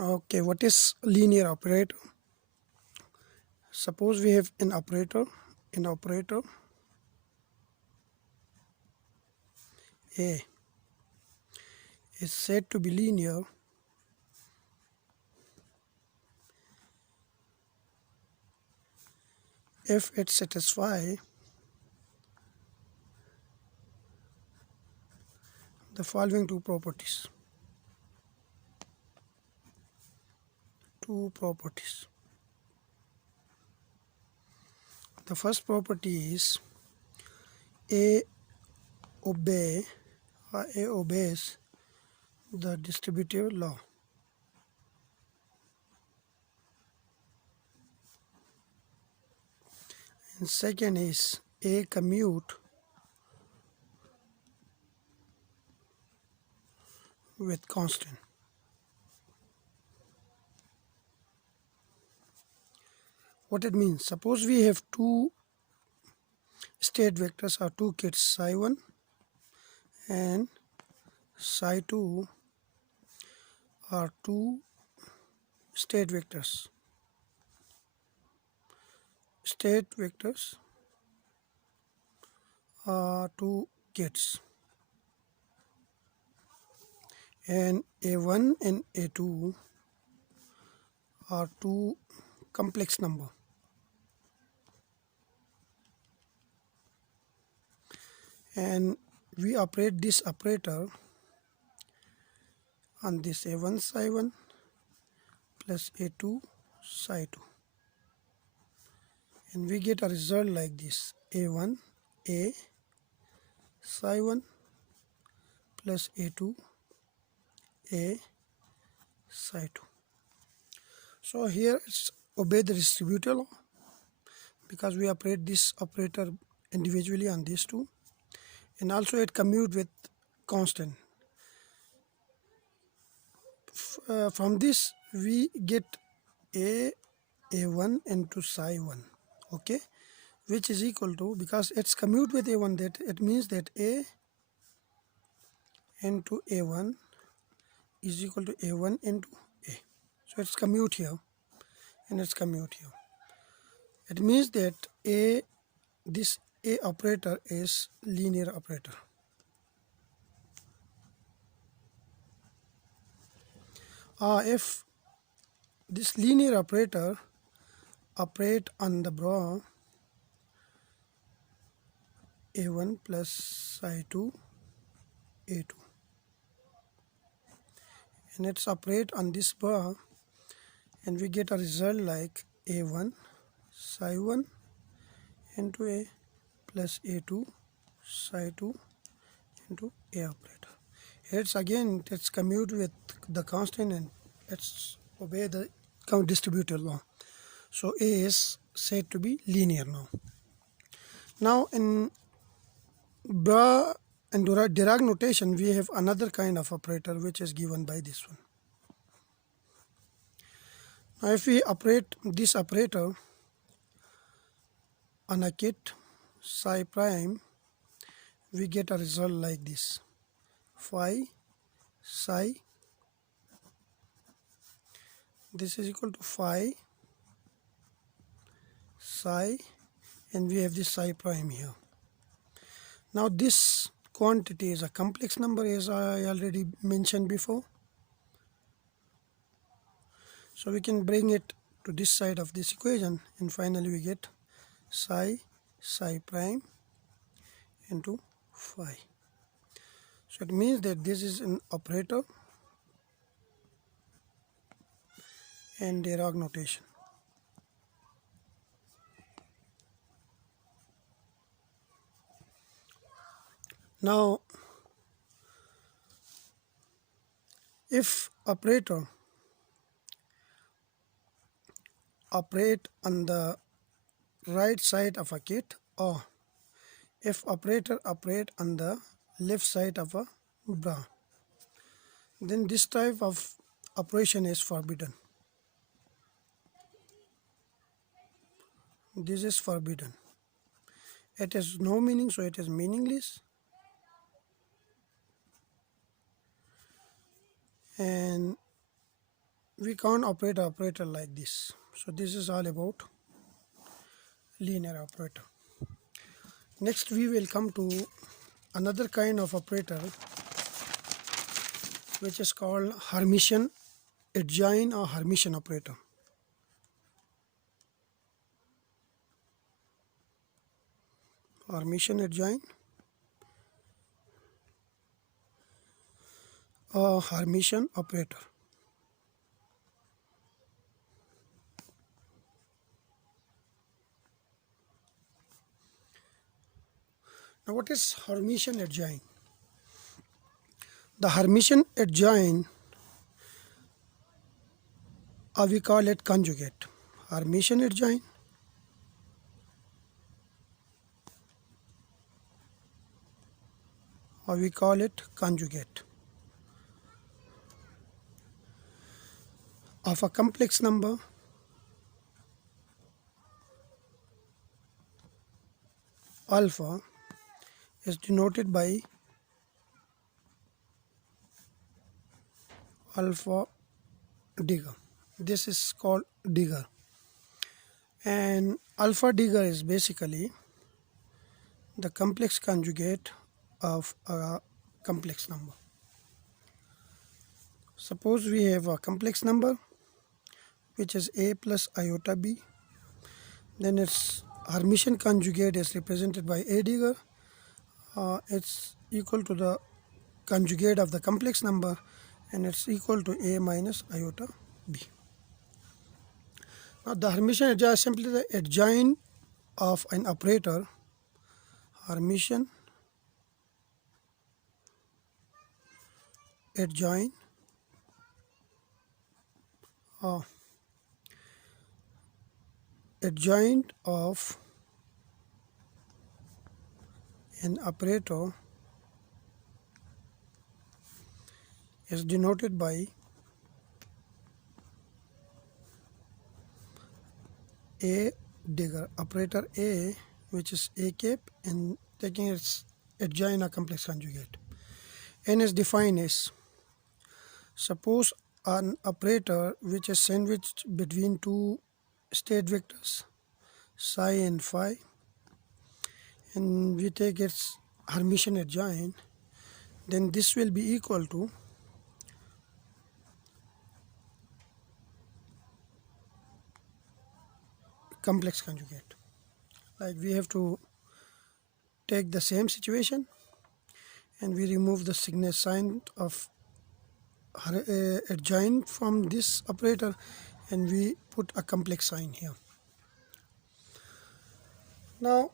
Okay, what is linear operator? Suppose we have an operator A is said to be linear if it satisfies the following two properties. The first property is A obeys the distributive law. And second is A commute with constant. What it means? Suppose we have two state vectors or two kits, psi1 and psi2 are two state vectors. State vectors are two kits, and A1 and A2 are two complex number. And we operate this operator on this A1 psi1 plus A2 psi2, and we get a result like this: A1 A psi1 plus A2 A psi2. So here it's obey the distributive law because we operate this operator individually on these two, and also it commute with constant. From this we get A1 into psi1, okay, which is equal to, because it's commute with A1, that it means that A into A1 is equal to A1 into A. So it's commute here and it's commute here. It means that this A operator is linear operator. If this linear operator operate on the bra A1 plus psi2 A2, and it's operate on this bar, and we get a result like A1 psi1 into A plus A2 psi2 into A operator. It's again it's commute with the constant and it's obey the distributive law. So A is said to be linear now. Now in Bra and Dirac notation we have another kind of operator which is given by this one. Now if we operate this operator on a kit psi prime, we get a result like this: phi psi, this is equal to phi psi, and we have this psi prime here. Now this quantity is a complex number, as I already mentioned before, so we can bring it to this side of this equation, and finally we get psi prime into phi. So it means that this is an operator and Dirac notation. Now if operator operate on the right side of a kit, or if operator operate on the left side of a bra, then this type of operation is forbidden. This is forbidden. It has no meaning, so it is meaningless. And we can't operate an operator like this. So this is all about linear operator. Next we will come to another kind of operator which is called Hermitian adjoin or Hermitian operator. Hermitian adjoin or Hermitian operator. Now what is Hermitian adjoin? The Hermitian adjoin, or we call it conjugate. Hermitian adjoin or we call it conjugate of a complex number alpha is denoted by alpha digger. This is called digger, and alpha digger is basically the complex conjugate of a complex number. Suppose we have a complex number which is a plus iota b, then its Hermitian conjugate is represented by a digger. It's equal to the conjugate of the complex number, and it's equal to a minus iota b. Now the Hermitian adjoin is simply the adjoin of an operator. Hermitian adjoin adjoint of an operator is denoted by a digger. Operator A, which is a cap, and taking its adjoint a complex conjugate. N is defined as, suppose an operator which is sandwiched between two state vectors psi and phi, and we take its Hermitian adjoint, then this will be equal to complex conjugate. Like we have to take the same situation and we remove the sign of adjoint from this operator and we put a complex sign here. Now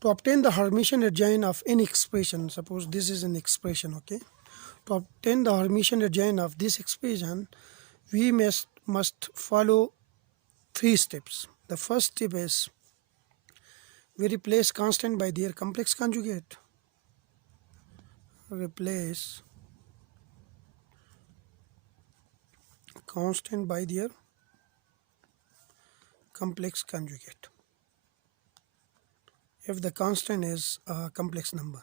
to obtain the Hermitian adjoint of any expression, suppose this is an expression, okay? To obtain the Hermitian adjoint of this expression, we must follow 3 steps. The first step is we replace constant by their complex conjugate. Replace constant by their complex conjugate if the constant is a complex number.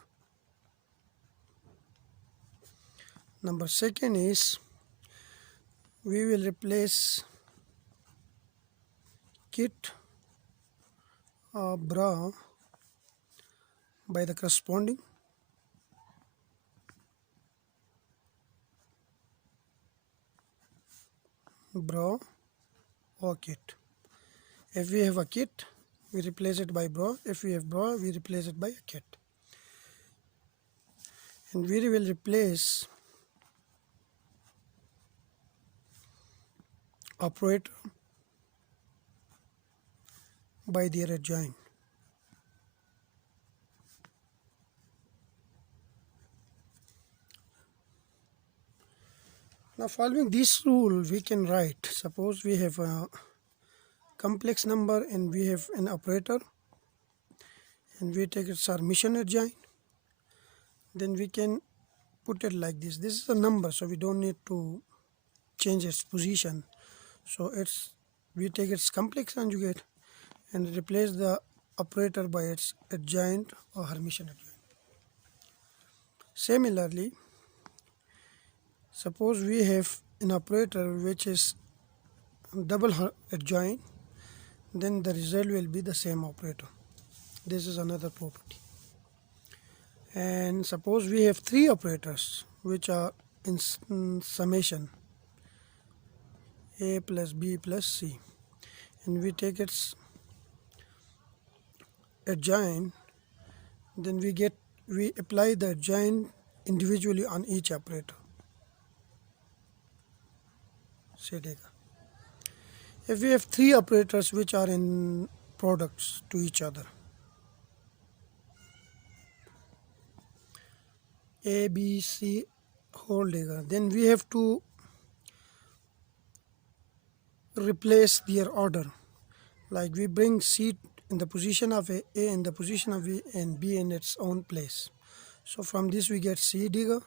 Number second is we will replace kit or bra by the corresponding bra or kit. If we have a kit, we replace it by bra. If we have bra, we replace it by a kit. And we will replace operator by their adjoint. Now following this rule, we can write, suppose we have a complex number and we have an operator and we take its Hermitian adjoint, then we can put it like this. This is a number, so we don't need to change its position. So we take its complex conjugate and replace the operator by its adjoint or Hermitian adjoint. Similarly, suppose we have an operator which is double adjoin, then the result will be the same operator. This is another property. And suppose we have three operators which are in summation, a plus b plus c, and we take its adjoin, then we apply the adjoin individually on each operator. If we have three operators which are in products to each other, a b c whole digger, then we have to replace their order. Like we bring c in the position of a in the position of a, and b in its own place. So from this we get c digger,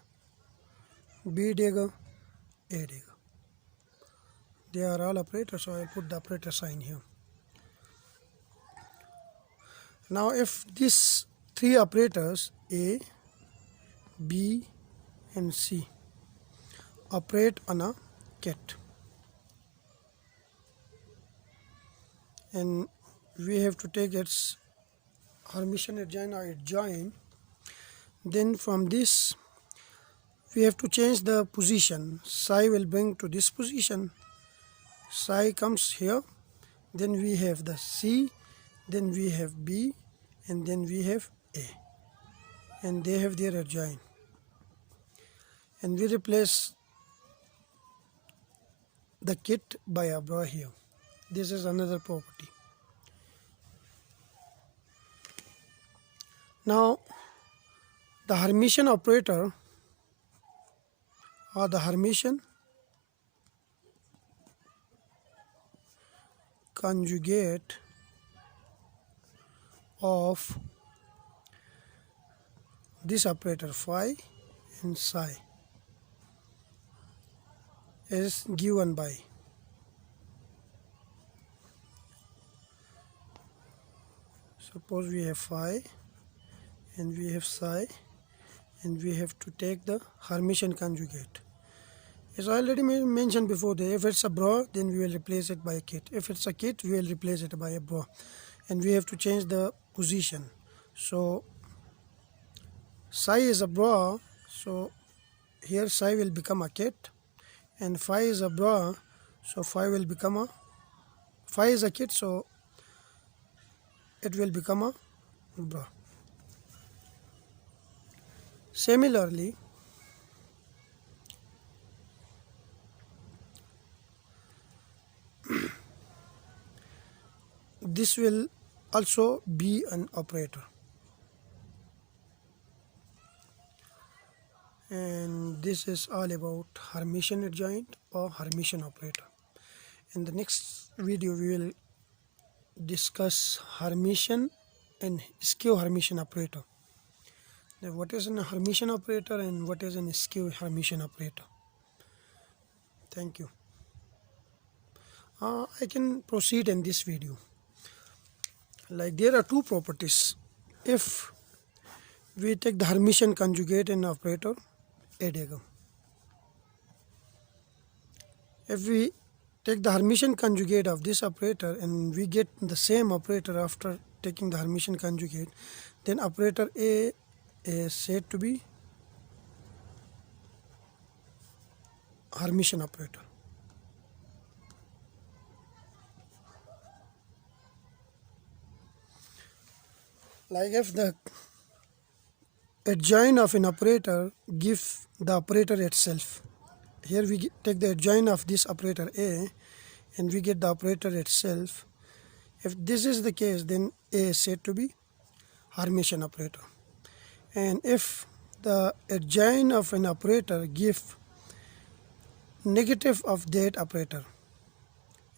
b digger, a digger. They are all operators, so I'll put the operator sign here. Now if these three operators a, b and c operate on a kit, and we have to take its Hermitian adjoin or adjoin, then from this we have to change the position. Psi will bring to this position, psi comes here, then we have the c, then we have b, and then we have a, and they have their adjoin, and we replace the kit by a bra here. This is another property. Now the Hermitian operator or the Hermitian conjugate of this operator phi and psi is given by suppose we have phi and we have psi, and we have to take the Hermitian conjugate. As I already mentioned before, that if it's a bra, then we will replace it by a kit. If it's a kit, we will replace it by a bra, and we have to change the position. So psi is a bra, so here psi will become a kit, and phi is a bra, so phi will become a phi is a kit, so it will become a bra. Similarly, this will also be an operator, and this is all about Hermitian adjoint or Hermitian operator. In the next video we will discuss Hermitian and skew Hermitian operator. Now, what is an Hermitian operator and what is an skew Hermitian operator? Thank you. I can proceed in this video. Like there are two properties. If we take the Hermitian conjugate in operator a digger, if we take the Hermitian conjugate of this operator and we get the same operator after taking the Hermitian conjugate, then operator A is said to be Hermitian operator. Like if the adjoin of an operator gives the operator itself. Here we take the adjoin of this operator A and we get the operator itself. If this is the case, then A is said to be Hermitian operator. And if the adjoin of an operator gives negative of that operator,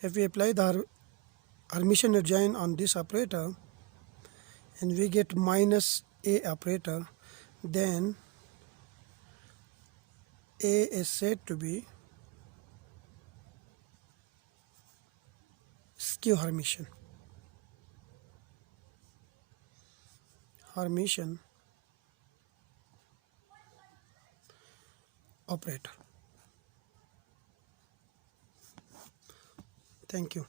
if we apply the Hermitian adjoin on this operator and we get minus A operator, then A is said to be skew Hermitian. Hermitian operator. Thank you.